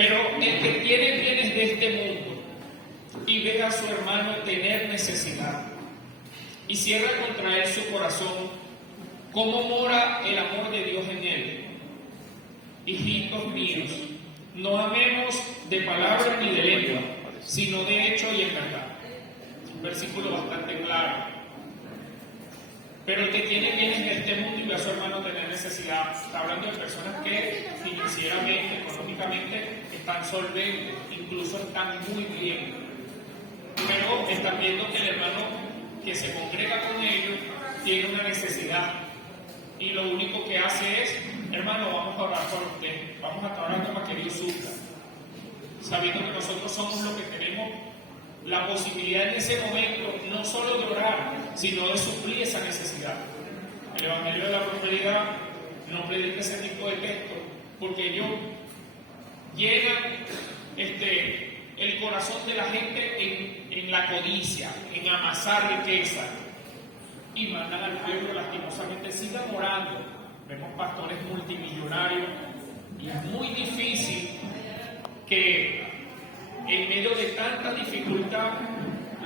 Pero el que tiene bienes de este mundo y ve a su hermano tener necesidad y cierra contra él su corazón, ¿cómo mora el amor de Dios en él? Hijitos míos, no amemos de palabra ni de lengua, sino de hecho y en verdad. Un versículo bastante claro. Pero el que tiene bienes en este mundo y ve a su hermano tener necesidad, está hablando de personas que financieramente, económicamente están solventes, incluso están muy bien. Pero están viendo que el hermano que se congrega con ellos tiene una necesidad. Y lo único que hace es, hermano, vamos a orar por usted, vamos a estar orando para que Dios supla. Sabiendo que nosotros somos los que tenemos la posibilidad en ese momento, no solo de orar, sino de suplir esa necesidad. El Evangelio de la Prosperidad no predica ese tipo de textos, porque ellos llenan el corazón de la gente en la codicia, en amasar riqueza, y mandan al pueblo lastimosamente, sigan orando. Vemos pastores multimillonarios, y es muy difícil que en medio de tanta dificultad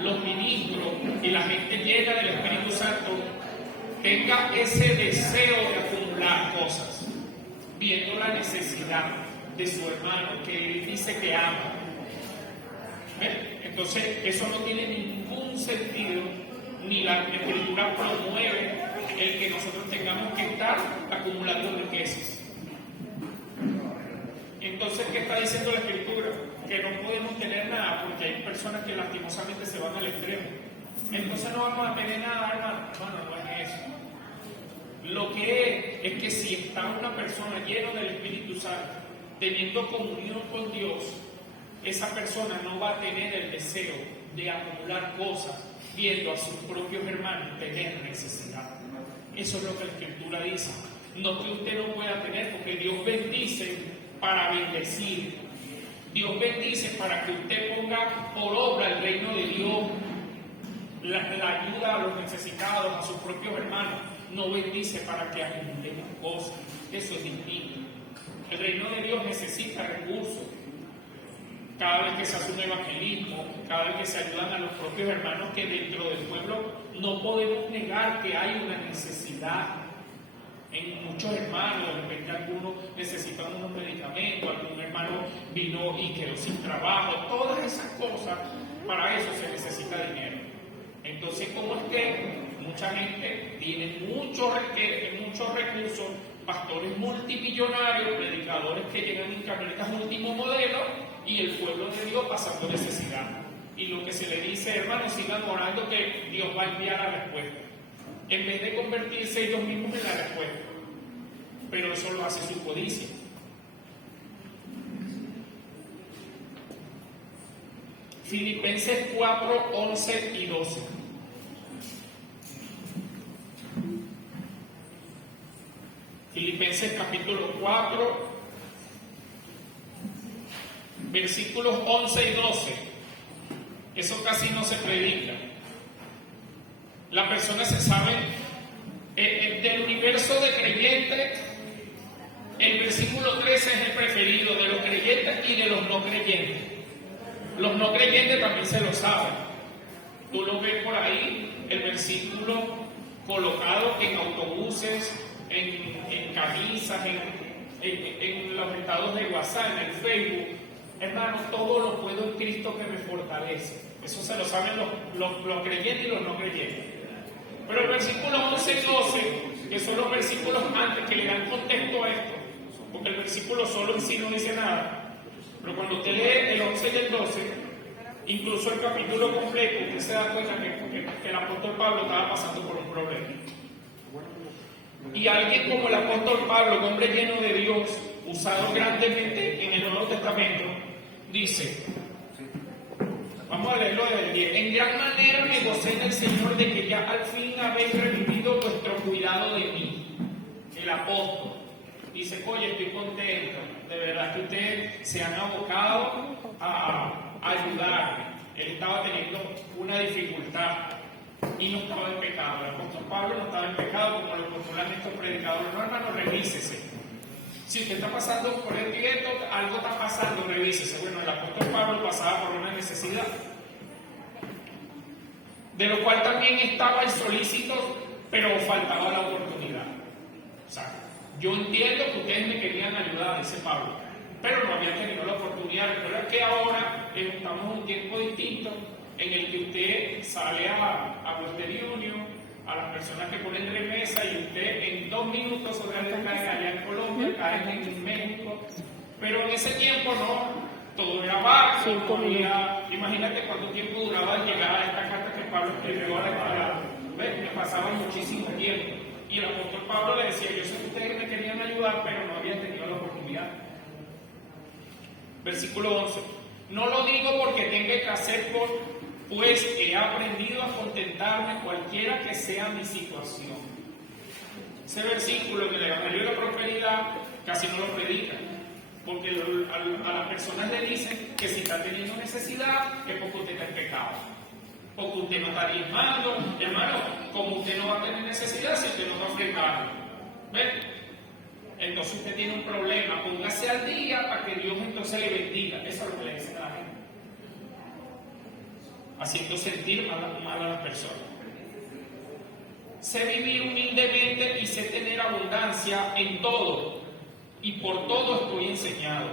los ministros y la gente llena del Espíritu Santo tenga ese deseo de acumular cosas, viendo la necesidad de su hermano que él dice que ama. Entonces eso no tiene ningún sentido, ni la Escritura promueve el que nosotros tengamos que estar acumulando riquezas. Entonces, ¿qué está diciendo la Escritura? Que no podemos tener nada porque hay personas que lastimosamente se van al extremo. Entonces no vamos a tener nada, hermano. No es eso. Lo que es que si está una persona llena del Espíritu Santo, teniendo comunión con Dios, esa persona no va a tener el deseo de acumular cosas, viendo a sus propios hermanos tener necesidad. Eso es lo que la Escritura dice. No que usted no pueda tener, porque Dios bendice para bendecir. Dios bendice para que usted ponga por obra el reino de Dios, la ayuda a los necesitados, a sus propios hermanos. No bendice para que acumulemos cosas. Eso es distinto. El reino de Dios necesita recursos. Cada vez que se hace un evangelismo, cada vez que se ayudan a los propios hermanos que dentro del pueblo, no podemos negar que hay una necesidad en muchos hermanos. De repente algunos necesitan unos medicamentos, algún hermano vino y quedó sin trabajo. Todas esas cosas, para eso se necesita dinero. Entonces, como es que mucha gente tiene muchos recursos, pastores multimillonarios, predicadores que llegan en camionetas último modelo, y el pueblo de Dios pasando necesidad. Y lo que se le dice, hermanos, sigan orando que Dios va a enviar la respuesta, en vez de convertirse ellos mismos en la respuesta. Pero eso lo hace su codicia. Filipenses 4, 11 y 12. Filipenses capítulo 4, versículos 11 y 12. Eso casi no se predica. Las personas se saben del universo de creyentes. El versículo 13 es el preferido de los creyentes y de los no creyentes. Los no creyentes también se lo saben. Tú lo ves por ahí, el versículo colocado en autobuses, en camisas, en los estados de WhatsApp, en el Facebook. Hermano, todo lo puedo en Cristo que me fortalece. Eso se lo saben los creyentes y los no creyentes. Pero el versículo 11 y 12, que son los versículos antes que le dan contexto a esto, porque el versículo solo en sí no dice nada. Pero cuando usted lee el 11 y el 12, incluso el capítulo completo, usted se da cuenta que el apóstol Pablo estaba pasando por un problema. Y alguien como el apóstol Pablo, un hombre lleno de Dios, usado grandemente en el Nuevo Testamento, dice, vamos a leerlo desde el 10. En gran manera me gocé en el Señor de que ya al fin habéis revivido vuestro cuidado de mí. El apóstol dice, oye, estoy contento, de verdad que ustedes se han abocado a ayudarme. Él estaba teniendo una dificultad y no estaba en pecado. El apóstol Pablo no estaba en pecado, como lo postulan estos predicadores. No, hermano, revísese. Si usted está pasando por esto y esto, algo está pasando, revísese. Bueno, el apóstol Pablo pasaba por una necesidad, de lo cual también estaba el solícito, pero faltaba la oportunidad. O sea, yo entiendo que ustedes me querían ayudar, dice Pablo, pero no habían tenido la oportunidad. Recuerda que ahora estamos en un tiempo distinto en el que usted sale a Western Union, a las personas que ponen remesa, y usted en 2 minutos cae allá en Colombia, cae en México. Pero en ese tiempo no, todo era bajo. Imagínate cuánto tiempo duraba en llegar a esta carta que Pablo escribió a la escuela. Me pasaba muchísimo tiempo. Y el apóstol Pablo le decía, yo sé que ustedes me querían ayudar, pero no habían tenido la oportunidad. Versículo 11. No lo digo porque tenga que hacer pues he aprendido a contentarme cualquiera que sea mi situación. Ese versículo en el Evangelio de la Prosperidad casi no lo predican, porque a las personas le dicen que si está teniendo necesidad es porque usted está en pecado, porque usted no está diezmando. Hermano, como usted no va a tener necesidad si usted no está ofrendando, ¿ven? Entonces usted tiene un problema, póngase al día para que Dios entonces le bendiga. Eso es lo que le dicen a la gente, haciendo sentir mal a las personas. Sé vivir humildemente y sé tener abundancia en todo, y por todo estoy enseñado,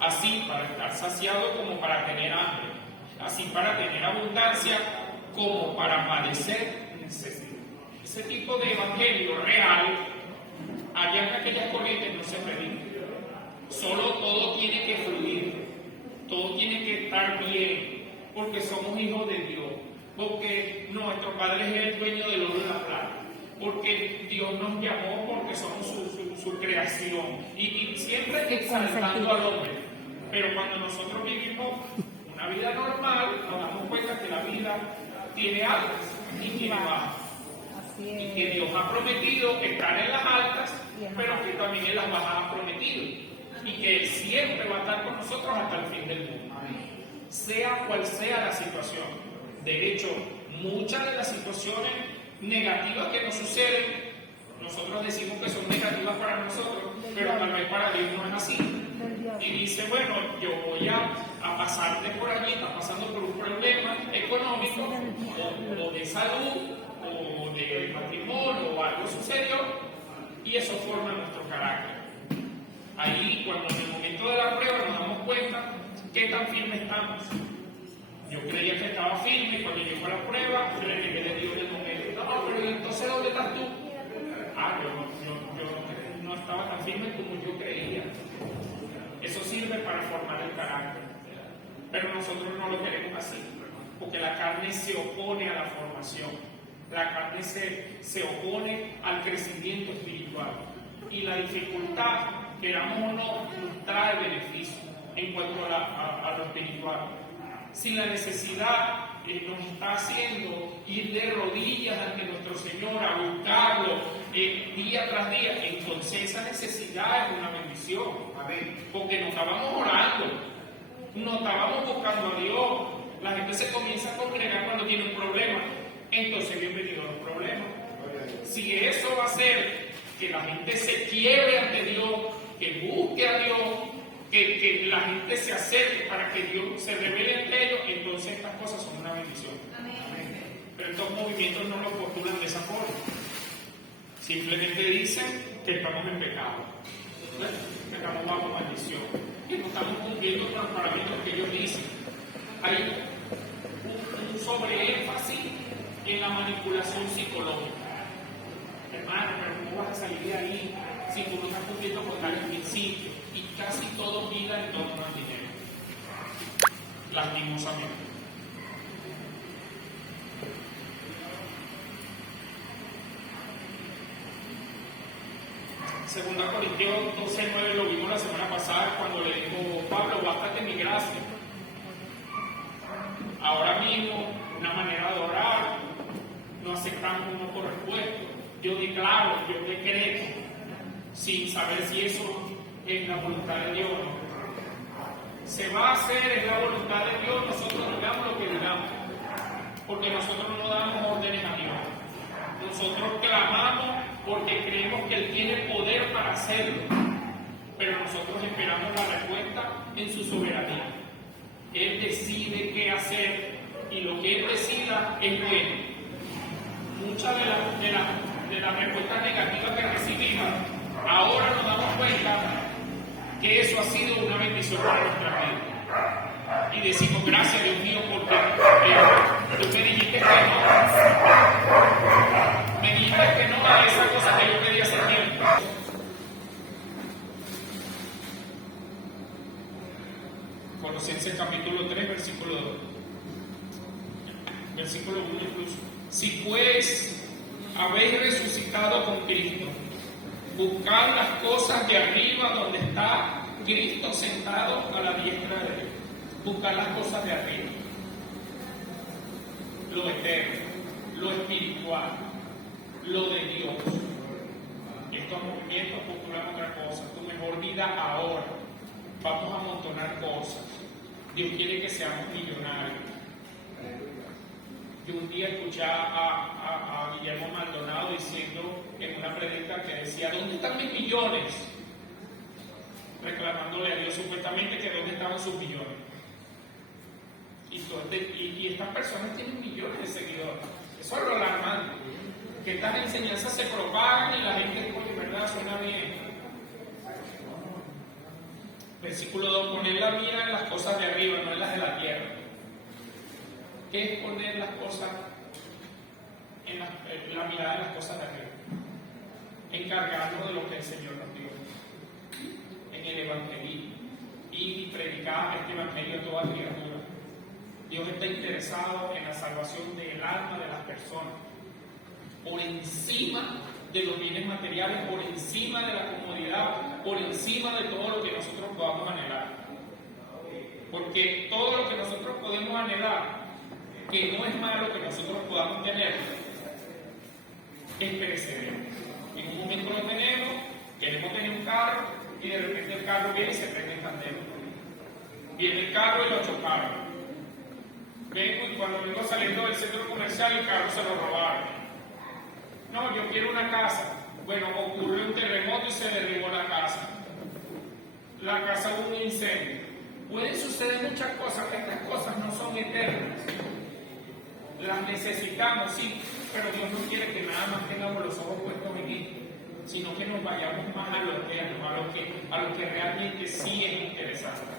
así para estar saciado como para tener hambre, así para tener abundancia como para padecer necesidad. Ese tipo de evangelio real, allá en aquellas corrientes no se predica. Solo todo tiene que fluir, todo tiene que estar bien, porque somos hijos de Dios, porque nuestro Padre es el dueño del oro y la plata, porque Dios nos llamó, porque somos su creación, y siempre exaltando al hombre. Pero cuando nosotros vivimos una vida normal, nos damos cuenta que la vida tiene altas y tiene bajas, y que Dios ha prometido estar en las altas, pero que también en las bajas ha prometido, y que Él siempre va a estar con nosotros hasta el fin del mundo, sea cual sea la situación. De hecho, muchas de las situaciones negativas que nos suceden, nosotros decimos que son negativas para nosotros, pero tal vez para Dios no es así. Y dice, bueno, yo voy a pasarte por allí, está pasando por un problema económico, o de salud, o de matrimonio, o algo sucedió, y eso forma nuestro carácter. Ahí, cuando en el momento de la prueba nos damos cuenta qué tan firme estamos. Yo creía que estaba firme, y cuando llegó a la prueba, yo le negué de Dios en el momento. No, pero entonces, ¿dónde estás tú? Yo no estaba tan firme como yo creía. Eso sirve para formar el carácter. Pero nosotros no lo queremos así, porque la carne se opone a la formación. La carne se opone al crecimiento espiritual. Y la dificultad, queramos o no, nos trae beneficio en cuanto a lo espiritual. Si la necesidad nos está haciendo ir de rodillas ante nuestro Señor a buscarlo día tras día, entonces esa necesidad es una bendición. Amén. Porque nos estábamos orando, nos estábamos buscando a Dios. La gente se comienza a congregar cuando tiene un problema, entonces bienvenido a los problemas. Si eso va a hacer que la gente se quiebre ante Dios, que busque a Dios, que la gente se acerque para que Dios se revele ante ellos, entonces estas cosas son una bendición. Amén. Pero estos movimientos no lo postulan de esa forma. Simplemente dicen que estamos en pecado, que estamos bajo maldición, que no estamos cumpliendo con los parámetros que ellos dicen. Hay un sobreénfasis en la manipulación psicológica. Hermano, pero ¿cómo vas a salir de ahí si tú no estás cumpliendo con tales principios? Y casi todo gira en torno al dinero, lastimosamente. Segunda Corintios 12:9 lo vimos la semana pasada cuando le dijo Pablo, bástate mi gracia. Ahora mismo, una manera de orar, no aceptamos uno por respuesta. Yo declaro, yo decreto, sin saber si eso es la voluntad de Dios o no. Se va a hacer, es la voluntad de Dios, nosotros digamos lo que digamos, porque nosotros no damos órdenes a Dios. Nosotros clamamos porque creemos que Él tiene poder para hacerlo. nosotros esperamos la respuesta en su soberanía. Él decide qué hacer y lo que Él decida es bueno. Muchas de las respuestas negativas que recibimos, ahora nos damos cuenta que eso ha sido una bendición para nuestra vida. Y decimos, gracias Dios mío, porque tú me dijiste que no. Me dijiste que no a esa cosa que yo quería hacer tiempo. Colosenses capítulo 3, versículo 2. Versículo 1 incluso. Si pues habéis resucitado con Cristo, buscad las cosas de arriba donde está Cristo sentado a la diestra de Dios. Buscad las cosas de arriba. Lo eterno, lo espiritual, lo de Dios. Estos movimientos postulan otra cosa, tu mejor vida ahora. Vamos a amontonar cosas. Dios quiere que seamos millonarios. Yo un día escuché a Guillermo Maldonado diciendo en una predica que decía, ¿dónde están mis millones? Reclamándole a Dios supuestamente que dónde estaban sus millones. Y estas personas tienen millones de seguidores. Eso es lo alarmante. Que estas enseñanzas se propagan y la gente, de verdad, suena bien. Versículo 2, poner la mira en las cosas de arriba, no en las de la tierra. ¿Qué es poner las cosas en la mirada en las cosas de arriba? Encargarnos de lo que el Señor nos dio en el evangelismo y predicar este evangelio a toda criatura. Dios está interesado en la salvación del alma de las personas, por encima de los bienes materiales, por encima de la comodidad, por encima de todo lo que nosotros podamos anhelar. Porque todo lo que nosotros podemos anhelar, que no es malo que nosotros podamos tener, es perecedero. En un momento lo tenemos, queremos tener un carro y de repente el carro viene y se prende en candela. Viene el carro y lo chocaron. Vengo y cuando vengo saliendo del centro comercial el carro se lo robaron. No, yo quiero una casa. Bueno, ocurrió un terremoto y se derribó la casa. La casa hubo un incendio. Pueden suceder muchas cosas, estas cosas no son eternas. Las necesitamos, sí, pero Dios no quiere que nada más tengamos los ojos puestos en Él, sino que nos vayamos más a lo eterno, a lo que realmente sí es interesante.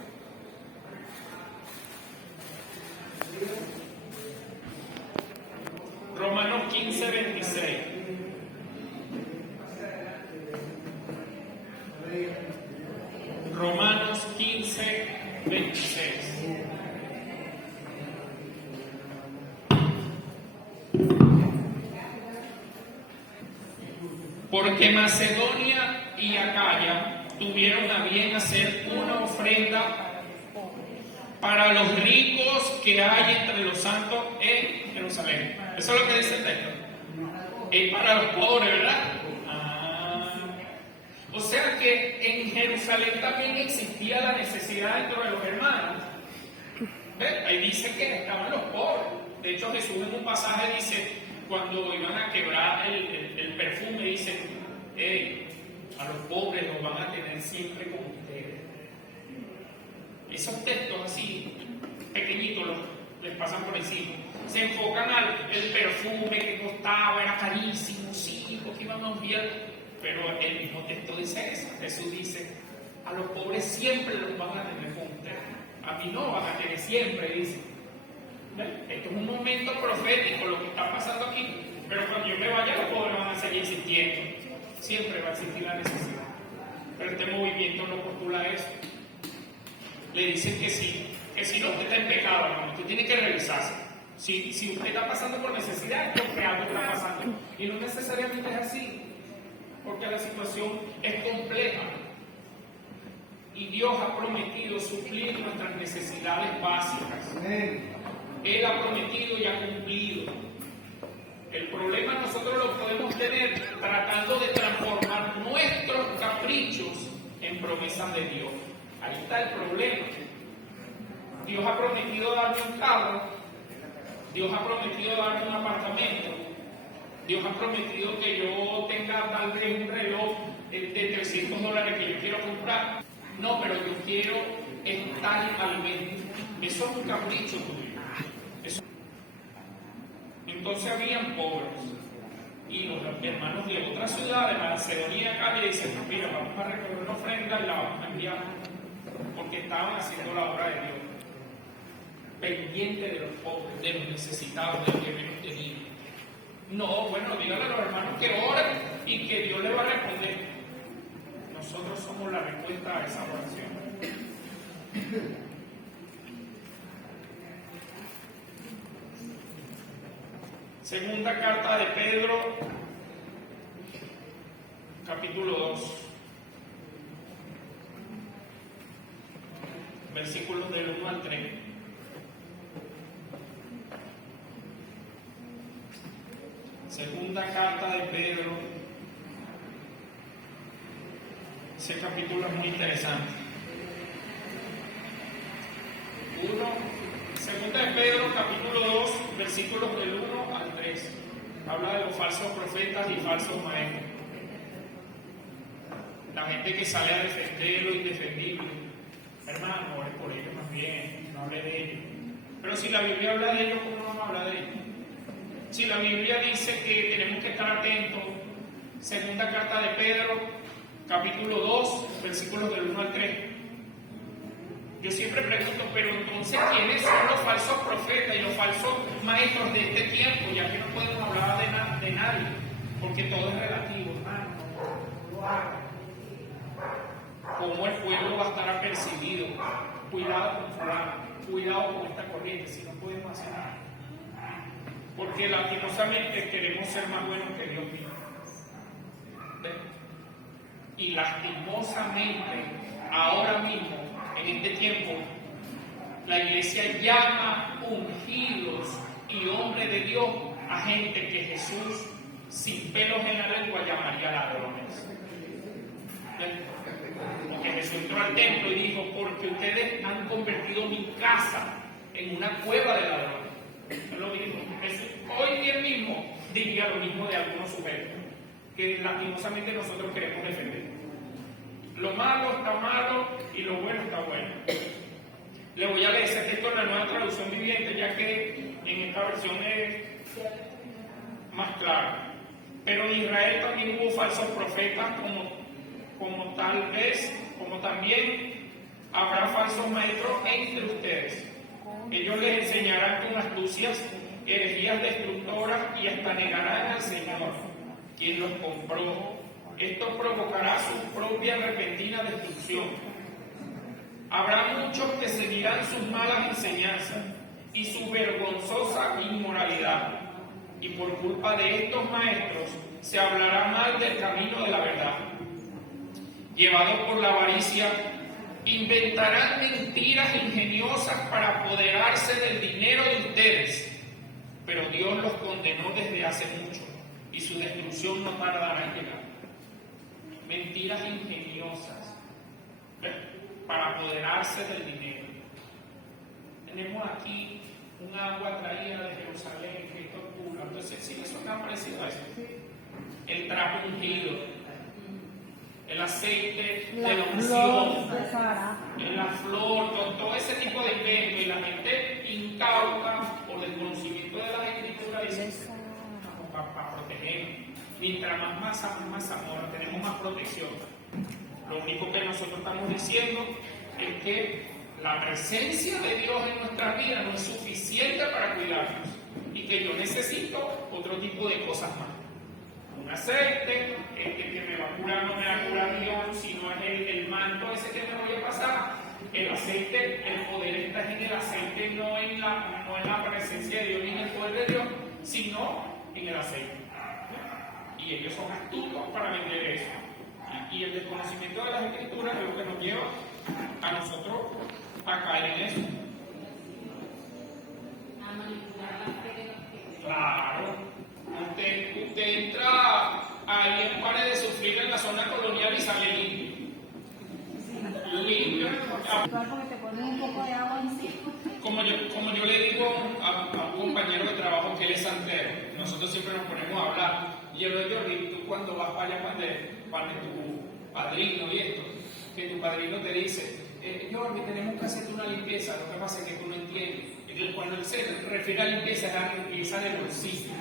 Romanos 15, 26. Romanos 15, 26. Porque Macedonia y Acaya tuvieron a bien hacer una ofrenda para los ricos que hay entre los santos en Jerusalén. Eso es lo que dice el texto. Es para los pobres, ¿verdad? O sea que en Jerusalén también existía la necesidad dentro de los hermanos. ¿Ves? Ahí dice que estaban los pobres. De hecho, Jesús en un pasaje dice, cuando iban a quebrar el perfume, dice, a los pobres los van a tener siempre con ustedes. Esos textos así, pequeñitos, les pasan por encima. Se enfocan al perfume que costaba, era carísimo, sí, porque iban a enviar. Pero el mismo texto dice eso. Jesús dice, a los pobres siempre los van a tener con ustedes. A mí no van a tener siempre, dice. ¿Ven? Esto es un momento profético lo que está pasando aquí. Pero cuando yo me vaya, los pobres van a seguir existiendo. Siempre va a existir la necesidad. Pero este movimiento no postula eso. Le dicen que si no, usted está en pecado, hermano. Usted tiene que revisarse. Si usted está pasando por necesidad, es porque algo está pasando. Y no necesariamente es así. Porque la situación es compleja. Y Dios ha prometido suplir nuestras necesidades básicas. Él ha prometido y ha cumplido. El problema nosotros lo podemos tener tratando de transformar nuestros caprichos en promesas de Dios. Ahí está el problema. Dios ha prometido darme un carro. Dios ha prometido darme un apartamento. Dios ha prometido que yo tenga tal vez un reloj de $300 que yo quiero comprar. No, pero yo quiero tal alimento. Eso es un capricho tuyo. Entonces habían pobres. Y los hermanos de otras ciudades, Macedonia, acá, le dicen, mira, vamos a recoger una ofrenda y la vamos a enviar. Porque estaban haciendo la obra de Dios. Pendiente de los pobres, de los necesitados, de los que menos tenían. No, bueno, díganle a los hermanos que oren y que Dios les va a responder. Nosotros somos la respuesta a esa oración. Segunda carta de Pedro, capítulo 2, versículos del 1 al 3. Segunda carta de Pedro. Ese capítulo es muy interesante. Segunda de Pedro, capítulo 2, versículos del 1 al 3. Habla de los falsos profetas y falsos maestros. La gente que sale a defender lo indefendible. Hermano, ore por ellos más bien, no hable de ellos. Pero si la Biblia habla de ellos, ¿cómo no vamos a hablar de ellos? Si la Biblia dice que tenemos que estar atentos, segunda carta de Pedro, capítulo 2, versículos del 1 al 3. Yo siempre pregunto, pero entonces, ¿quiénes son los falsos profetas y los falsos maestros de este tiempo? Ya que no podemos hablar de nadie, porque todo es relativo, hermano. ¿Cómo el pueblo va a estar apercibido? Cuidado con fulano, cuidado con esta corriente, si no podemos hacer nada. Porque lastimosamente queremos ser más buenos que Dios mismo. ¿Ven? Y lastimosamente, ahora mismo, en este tiempo, la iglesia llama ungidos y hombres de Dios a gente que Jesús, sin pelos en la lengua, llamaría ladrones. ¿Ven? Porque Jesús entró al templo y dijo, porque ustedes han convertido mi casa en una cueva de ladrones. Él lo dijo. Jesús hoy día mismo diría lo mismo de algunos sujetos que lastimosamente nosotros queremos defender. Lo malo está malo y lo bueno está bueno. Le voy a leer ese texto en la Nueva Traducción Viviente, ya que en esta versión es más claro. Pero en Israel también hubo falsos profetas, como también habrá falsos maestros entre ustedes. Ellos les enseñarán con astucias, herejías destructoras y hasta negarán al Señor, quien los compró. Esto provocará su propia repentina destrucción. Habrá muchos que seguirán sus malas enseñanzas y su vergonzosa inmoralidad. Y por culpa de estos maestros se hablará mal del camino de la verdad. Llevados por la avaricia, inventarán mentiras ingeniosas para apoderarse del dinero de ustedes. Pero Dios los condenó desde hace mucho y su destrucción no tardará en llegar. Mentiras ingeniosas para apoderarse del dinero. Tenemos aquí un agua traída de Jerusalén, que esto es puro. Entonces, sí, eso me ha parecido a eso. El trapo ungido, el aceite de la unción, la flor, con todo ese tipo de inventos, y la gente incauta por desconocimiento de las escrituras dice para proteger. Mientras más amor, tenemos más protección. Lo único que nosotros estamos diciendo es que la presencia de Dios en nuestra vida no es suficiente para cuidarnos y que yo necesito otro tipo de cosas más. Un aceite, que me va a curar no me va a curar Dios, sino es el manto ese que me voy a pasar. El aceite, el poder está en el aceite, no en la presencia de Dios ni en el poder de Dios, sino en el aceite. Y ellos son astutos para vender eso. Y el desconocimiento de las escrituras es lo que nos lleva a nosotros a caer en eso. A manipular la fe de los que... Claro. Usted entra ahí en Pares de Sufrir en la zona colonial y sale limpio. Limpio. Porque te pones un poco de agua encima. Como yo le digo a un compañero de trabajo que él es santero, nosotros siempre nos ponemos a hablar. Y yo le digo, tú cuando vas para allá, para tu padrino y esto, que tu padrino te dice, Jorge, tenemos que hacerte una limpieza, lo que pasa es que tú no entiendes. Cuando él se refiere a limpieza, es la limpieza de bolsillo.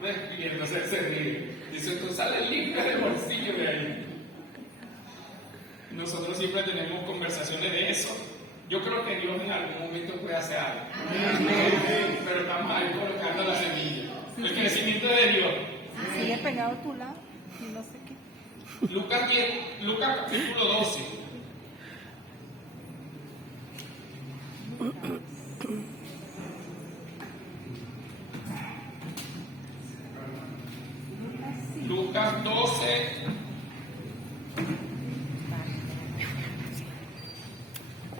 ¿Ves? Y entonces se ríe. Dice, tú sales limpio del bolsillo de ahí. Nosotros siempre tenemos conversaciones de eso. Yo creo que Dios en algún momento puede hacer algo. Pero estamos ahí colocando la semilla. El crecimiento de Dios. Sigue pegado a tu lado y no sé qué. Lucas capítulo 12. Lucas 12.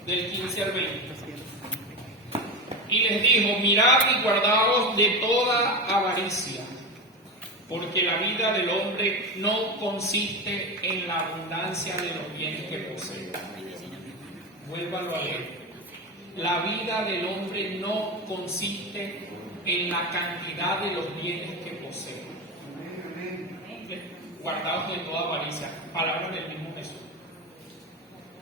Del 15 al 20. Y les dijo, mirad y guardaos de toda avaricia, porque la vida del hombre no consiste en la abundancia de los bienes que posee. Vuélvalo a leer. La vida del hombre no consiste en la cantidad de los bienes que posee. Guardaos de toda avaricia. Palabras del mismo Jesús.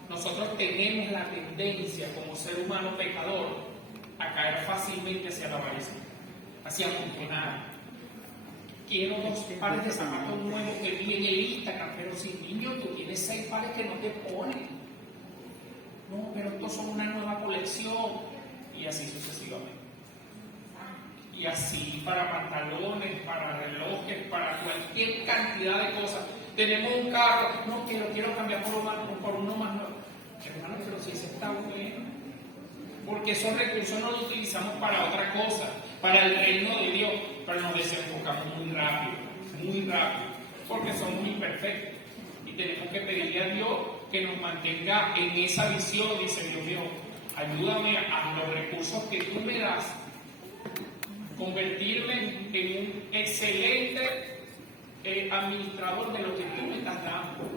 Nosotros tenemos la tendencia como ser humano pecador a caer fácilmente hacia la avaricia, hacia amontonar. Quiero 2 pares de zapatos nuevos que vi en el Instagram, pero sin niño tú tienes 6 pares que no te ponen. No, pero estos son una nueva colección. Y así sucesivamente. Y así para pantalones, para relojes, para cualquier cantidad de cosas. Tenemos un carro, no, que lo quiero cambiar por uno más nuevo. Hermano, pero si ese está bueno. Porque esos recursos no los utilizamos para otra cosa, para el reino de Dios, pero nos desenfocamos muy rápido, porque somos imperfectos. Y tenemos que pedirle a Dios que nos mantenga en esa visión. Dice, Dios mío, ayúdame a los recursos que tú me das, convertirme en un excelente administrador de lo que tú me estás dando,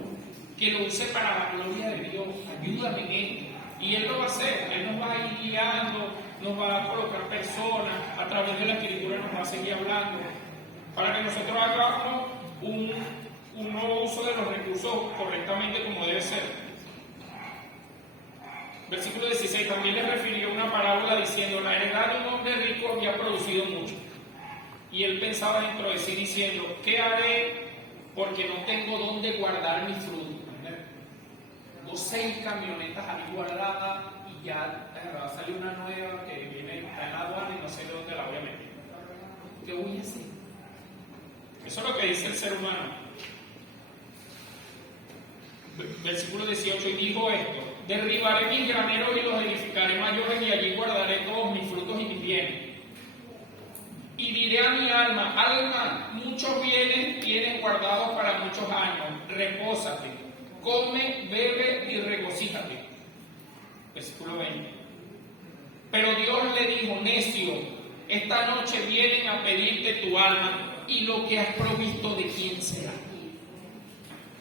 que lo use para la gloria de Dios. Ayúdame en esto. Y Él lo va a hacer. Él nos va a ir guiando, nos va a colocar personas, a través de la Escritura nos va a seguir hablando, para que nosotros hagamos un nuevo uso de los recursos correctamente como debe ser. Versículo 16, también le refirió una parábola diciendo, la heredad de un hombre rico había producido mucho. Y él pensaba dentro de sí diciendo, ¿qué haré? Porque no tengo dónde guardar mi fruto. Tengo 6 camionetas ahí guardadas y ya va a salir una nueva que viene está en la aduana y no sé de dónde la voy a meter. ¿Qué voy a hacer? Eso es lo que dice el ser humano. Versículo 18, y dijo esto, derribaré mis graneros y los edificaré mayores y allí guardaré todos mis frutos y mis bienes. Y diré a mi alma, alma, muchos bienes tienes guardados para muchos años, repósate, come, bebe y regocíjate. Versículo 20. Pero Dios le dijo, necio, esta noche vienen a pedirte tu alma y lo que has provisto, ¿de quién será?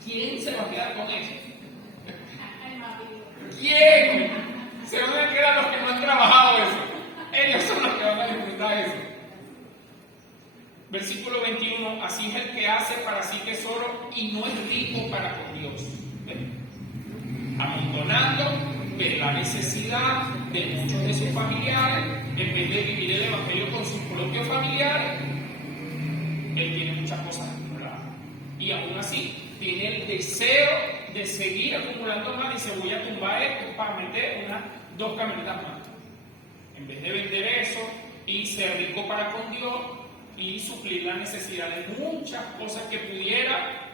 ¿Quién se va a quedar con eso? ¿Quién? Se van a quedar los que no han trabajado eso. Ellos son los que van a disfrutar eso. Versículo 21, así es el que hace para sí tesoro y no es rico para con Dios. Amontonando, ve la necesidad de muchos de sus familiares, en vez de vivir el evangelio con sus propios familiares, él tiene muchas cosas acumuladas. Y aún así, tiene el deseo de seguir acumulando más. Dice, voy a tumbar esto para meter 2 camionetas más. En vez de vender eso y ser rico para con Dios y suplir la necesidad de muchas cosas que pudiera,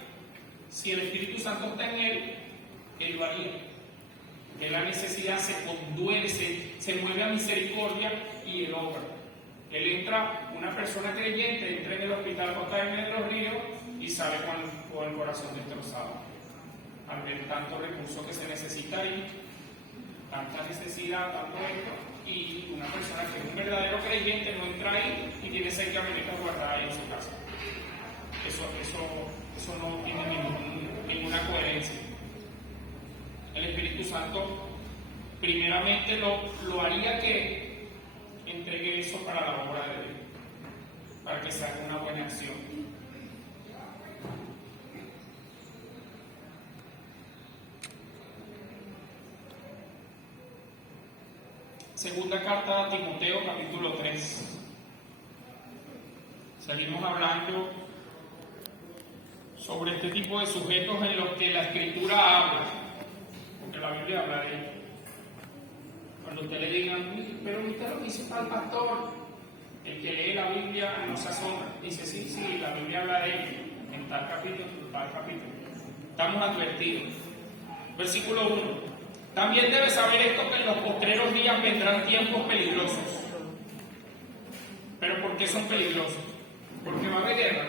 si el Espíritu Santo está en él lo haría. Que la necesidad se conduele, se mueve a misericordia y él obra. Él entra, una persona creyente entra en el hospital J. M. de los Ríos y sale con el corazón destrozado. Al ver tantos recursos que se necesita ahí, tanta necesidad, tanto esto, y una persona que es un verdadero creyente no entra ahí y tiene 6 camionetas guardadas ahí en su casa. Eso no tiene ninguna coherencia. El Espíritu Santo primeramente lo haría que entregue eso para la obra de Dios, para que se haga una buena acción. Segunda carta a Timoteo, capítulo 3. Seguimos hablando sobre este tipo de sujetos en los que la Escritura habla, porque la Biblia habla de ellos. Cuando usted le digan, pero usted lo dice tal pastor, el que lee la Biblia no se asombra. Dice, sí, la Biblia habla de ellos, en tal capítulo, tal capítulo. Estamos advertidos. Versículo 1. También debes saber esto, que en los postreros días vendrán tiempos peligrosos. ¿Pero por qué son peligrosos? ¿Porque va a haber guerra?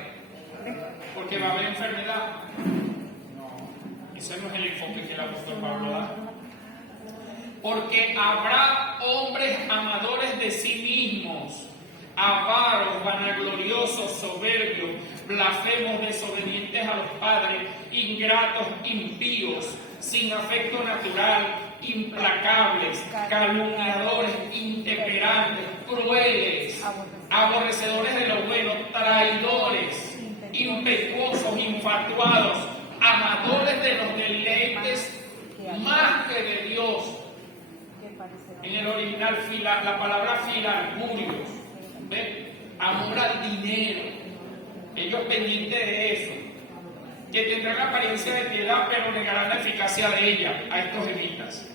¿Porque va a haber enfermedad? No, ese no es el enfoque que el apóstol Pablo da. Porque habrá hombres amadores de sí mismos, avaros, vanagloriosos, soberbios, blasfemos, desobedientes a los padres, ingratos, impíos, sin afecto natural, implacables, calumniadores, intemperantes, crueles, aborrecedores de lo bueno, traidores, impetuosos, infatuados, amadores de los deleites más que de Dios. En el original, la palabra filarmurios, amor al dinero, ellos pendientes de eso, que tendrán la apariencia de piedad, pero negarán la eficacia de ella a estos evitas.